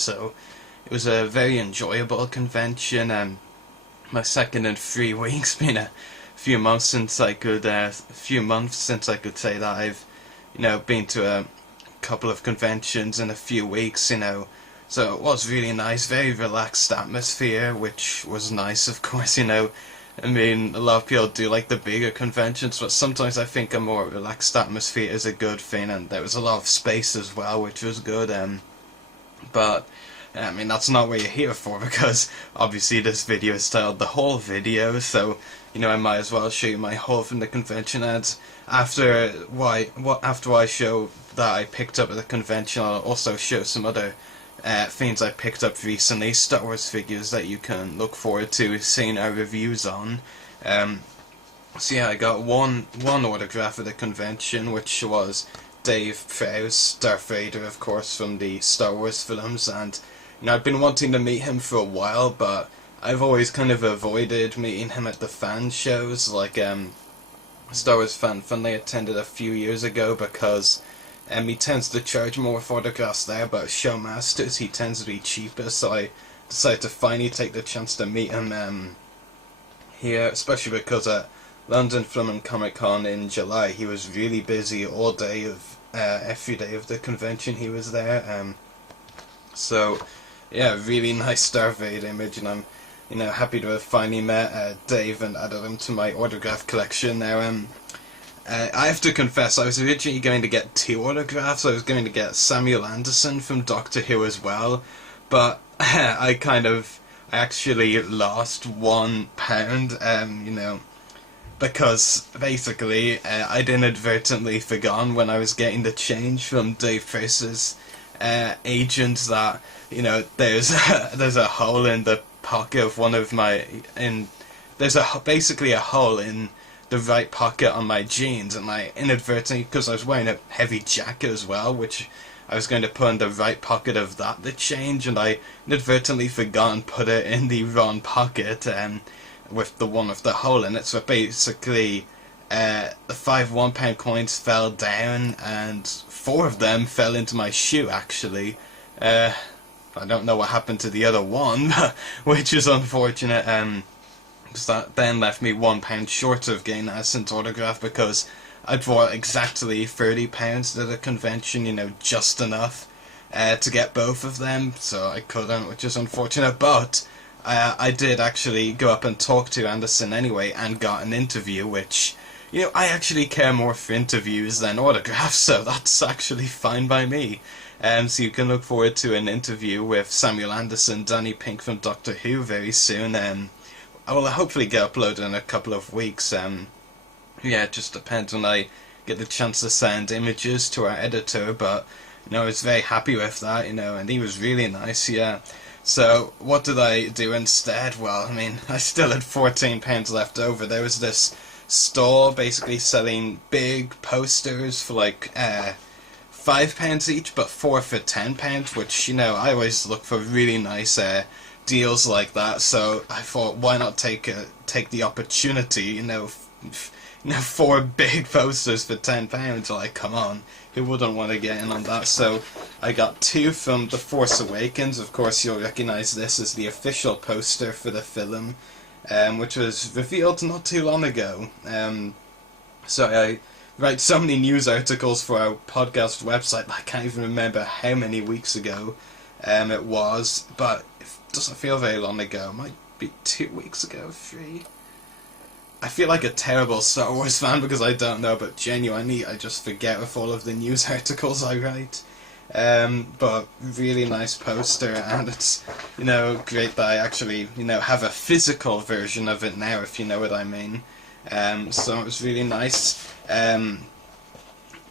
So it was a very enjoyable convention. My second in 3 weeks, been a few months since I could say that I've been to a couple of conventions in a few weeks. So it was really nice, very relaxed atmosphere, which was nice, of course. I mean, a lot of people do like the bigger conventions, but sometimes I think a more relaxed atmosphere is a good thing, and there was a lot of space as well, which was good. But I mean, that's not what you're here for, because obviously this video is titled The Whole Video, so I might as well show you my haul from the convention. And after I show that I picked up at the convention, I'll also show some other things I picked up recently, Star Wars figures that you can look forward to seeing our reviews on. So yeah, I got one autograph at the convention, which was Dave Prowse, Darth Vader, of course, from the Star Wars films. And I've been wanting to meet him for a while, but I've always kind of avoided meeting him at the fan shows, like Star Wars Fan Fun they attended a few years ago, because he tends to charge more for autographs there, but Showmasters he tends to be cheaper, so I decided to finally take the chance to meet him here, especially because at London Film and Comic Con in July he was really busy all day of every day of the convention he was there. So yeah, really nice Darth Vader image, and I'm happy to have finally met Dave and added him to my autograph collection now. I have to confess, I was originally going to get 2 autographs. I was going to get Samuel Anderson from Doctor Who as well, but I actually lost £1, because basically I'd inadvertently forgotten when I was getting the change from Dave Prowse's agent that there's a hole in the pocket of one of my basically a hole in the right pocket on my jeans, and I inadvertently, because I was wearing a heavy jacket as well, which I was going to put in the right pocket of the change, and I inadvertently forgot and put it in the wrong pocket, with the one with the hole in it. So basically the 5 £1 coins fell down, and 4 of them fell into my shoe, actually. I don't know what happened to the other one, which is unfortunate. Because that then left me £1 short of getting Addison's autograph, because I bought exactly £30 to the convention, just enough to get both of them, so I couldn't, which is unfortunate. But I did actually go up and talk to Anderson anyway, and got an interview, which, I actually care more for interviews than autographs, so that's actually fine by me. So you can look forward to an interview with Samuel Anderson, Danny Pink from Doctor Who very soon. I will hopefully get uploaded in a couple of weeks. Yeah, it just depends when I get the chance to send images to our editor, but I was very happy with that, and he was really nice, yeah. So what did I do instead? Well, I mean, I still had £14 left over. There was this store basically selling big posters for like £5 each, but 4 for £10, which I always look for really nice deals like that. So I thought, why not take the opportunity? 4 big posters for £10. Like, come on, who wouldn't want to get in on that? So I got 2 from The Force Awakens. Of course, you'll recognize this as the official poster for the film, which was revealed not too long ago. So I write so many news articles for our podcast website, I can't even remember how many weeks ago it was, but it doesn't feel very long ago. It might be 2 weeks ago, 3. I feel like a terrible Star Wars fan because I don't know, but genuinely I just forget with all of the news articles I write. But really nice poster, and it's great that I actually have a physical version of it now, if you know what I mean. So it was really nice.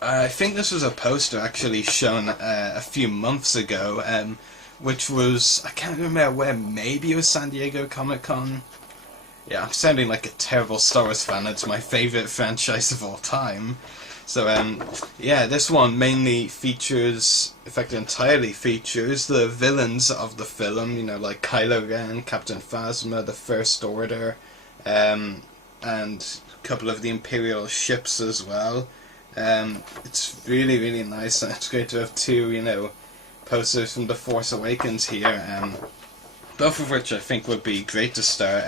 I think this was a poster actually shown a few months ago, which was, I can't remember where, maybe it was San Diego Comic Con. Yeah, I'm sounding like a terrible Star Wars fan. It's my favourite franchise of all time. So yeah, this one mainly features, in fact entirely features, the villains of the film, like Kylo Ren, Captain Phasma, the First Order, and a couple of the Imperial ships as well. It's really, really nice, and it's great to have 2, posters from The Force Awakens here, both of which I think would be great to start,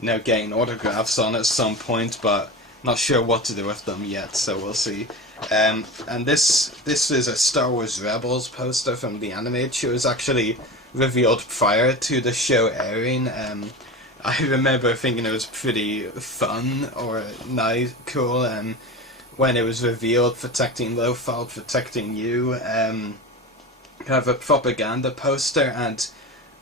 getting autographs on at some point, but not sure what to do with them yet, so we'll see. And this is a Star Wars Rebels poster from the animated show. It was actually revealed prior to the show airing. I remember thinking it was pretty fun or nice, cool, when it was revealed, protecting Lothal, protecting you. Kind of a propaganda poster, and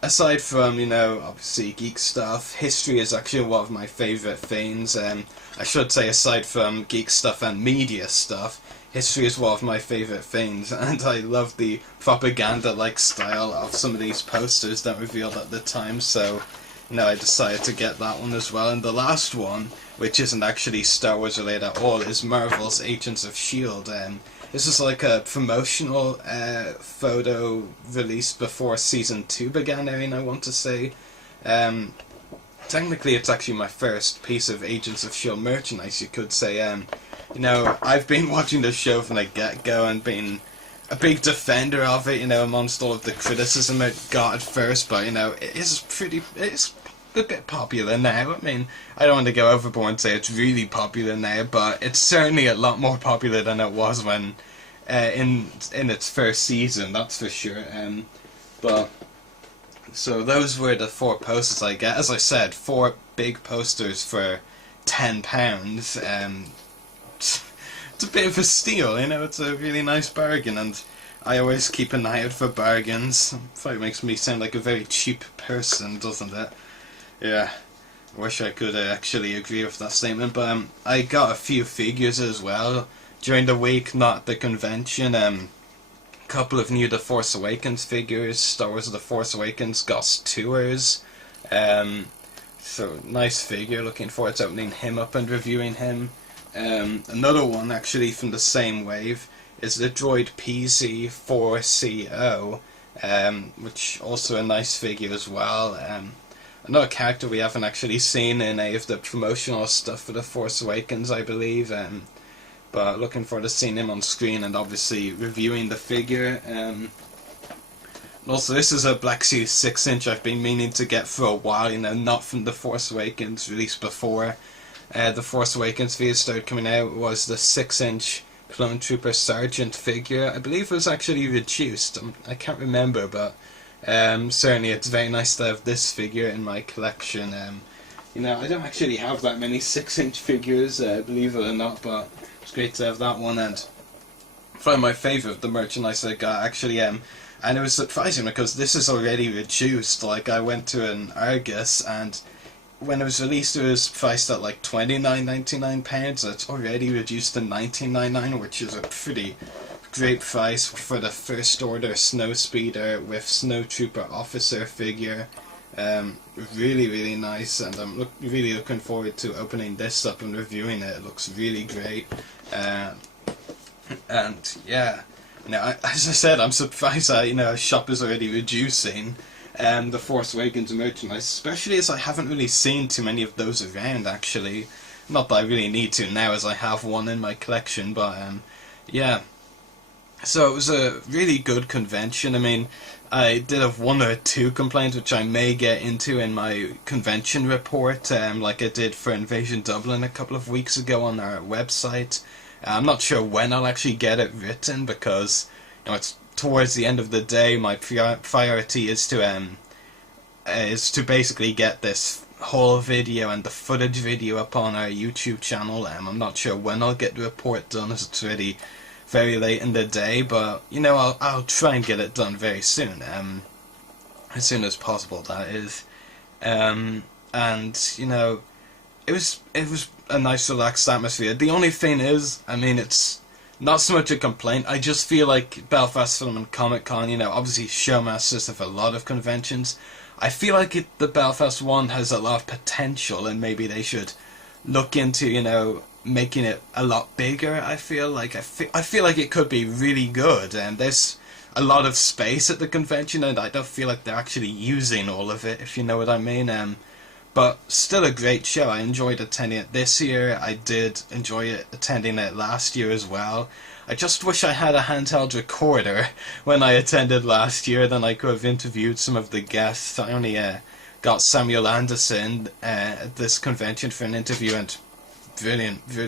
aside from, obviously geek stuff, history is actually one of my favourite things. I should say, aside from geek stuff and media stuff, history is one of my favourite things, and I love the propaganda-like style of some of these posters that revealed at the time, so, I decided to get that one as well. And the last one, which isn't actually Star Wars related at all, is Marvel's Agents of S.H.I.E.L.D. This is like a promotional photo released before Season 2 began airing, I want to say. Technically, it's actually my first piece of Agents of S.H.I.E.L.D. merchandise, you could say. I've been watching the show from the get-go and been a big defender of it, amongst all of the criticism it got at first, but, it's a bit popular now. I mean, I don't want to go overboard and say it's really popular now, but it's certainly a lot more popular than it was when, in its first season, that's for sure. So those were the 4 posters I get. As I said, 4 big posters for £10. It's a bit of a steal, it's a really nice bargain, and I always keep an eye out for bargains. It makes me sound like a very cheap person, doesn't it? Yeah, I wish I could actually agree with that statement, but I got a few figures as well during the week, not at the convention. Couple of new The Force Awakens figures, Star Wars The Force Awakens Ghost Tours. So nice figure, looking forward to opening him up and reviewing him. Another one actually from the same wave is the droid PZ4CO, which also a nice figure as well. Another character we haven't actually seen in any of the promotional stuff for The Force Awakens, I believe, but looking forward to seeing him on screen and obviously reviewing the figure. And also, this is a Black Series 6-inch I've been meaning to get for a while, not from The Force Awakens, released before The Force Awakens figures started coming out. It was the 6-inch Clone Trooper Sergeant figure. I believe it was actually reduced, I can't remember, but certainly it's very nice to have this figure in my collection. I don't actually have that many 6-inch figures, believe it or not, but it's great to have that one. And probably my favourite of the merchandise I got, actually, and it was surprising because this is already reduced. Like, I went to an Argus, and when it was released it was priced at like £29.99, it's already reduced to £19.99, which is a pretty great price for the First Order Snowspeeder with Snowtrooper Officer figure. Really, really nice, and I'm really looking forward to opening this up and reviewing it. It looks really great. And yeah, as I said, I'm surprised that shop is already reducing The Force Awakens merchandise, especially as I haven't really seen too many of those around, actually. Not that I really need to now, as I have one in my collection, but yeah. So it was a really good convention. I mean, I did have 1 or 2 complaints, which I may get into in my convention report, like I did for Invasion Dublin a couple of weeks ago on our website. I'm not sure when I'll actually get it written, because it's towards the end of the day. My priority is to basically get this whole video and the footage video up on our YouTube channel. I'm not sure when I'll get the report done, as it's already very late in the day, but I'll try and get it done very soon, as soon as possible, that is. And it was a nice relaxed atmosphere. The only thing is, it's not so much a complaint, I just feel like Belfast Film and Comic Con, obviously showmasters of a lot of conventions, I feel like the Belfast one has a lot of potential, and maybe they should look into, making it a lot bigger. I feel like it could be really good, and there's a lot of space at the convention, and I don't feel like they're actually using all of it, if you know what I mean. But still a great show. I enjoyed attending it this year. I did enjoy attending it last year as well. I just wish I had a handheld recorder when I attended last year, then I could have interviewed some of the guests. I only got Samuel Anderson at this convention for an interview, and brilliant, brilliant.